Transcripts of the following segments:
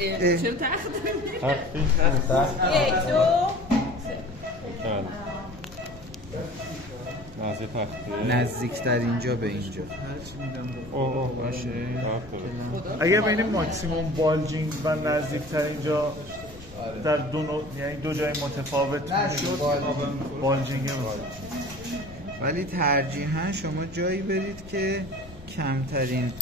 چرا تخت تخت یک دو نزدیکتر اینجا به اینجا باشه. اگر بین ماکسیموم بالجینگ و نزدیکتر اینجا در یعنی دو جای متفاوت میشد بالجینگ ولی ترجیحاً شما جایی برید که کمترین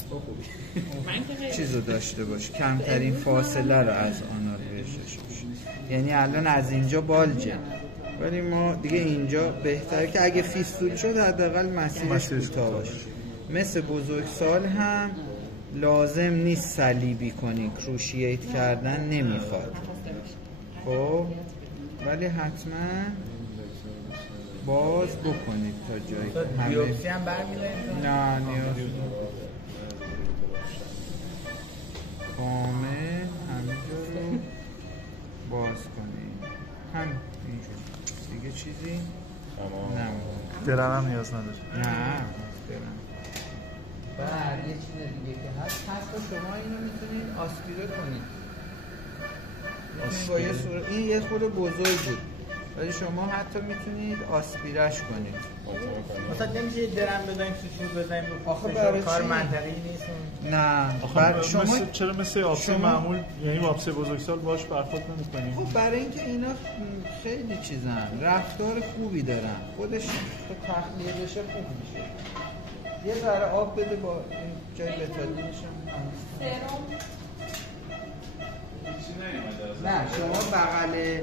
چیزو داشته باشه، کمترین فاصله رو از آن داشته باشه. یعنی الان از اینجا بالجه، ولی ما دیگه اینجا بهتره که اگه فیستول شد حداقل مسیرش کوتاه باشه. مثل بزرگسال هم لازم نیست صلیبی کنی، کروشییت کردن نمیخواد خب، ولی حتما باز بکنید تا جایی که بیوپسی هم برمی‌دارید؟ نه نیاز کامل همینجا رو باز کنید، هم اینجور دیگه چیزی نه درن هم نیاز نداره. نه درن بعد یه چیز دیگه که هست شما اینو میتونید آسپیره کنید. این یه خورده بزرگ بود ولی شما حتی میتونید آسپیرش کنید. مثلا نمیشه درم بزنیم سوچور بزنیم رو آخه برای کار منطقی نیست. نه شما چرا مثل آبسه معمول یعنی آبسه بزرگسال باش برخورد نمی‌کنیم؟ خب برای اینکه اینا خیلی چیزن، رفتار خوبی دارن، خودش تو تخلیه بشه خوب میشه. یه ذره آب بده با این جای بتادینش هم. نه شما بغل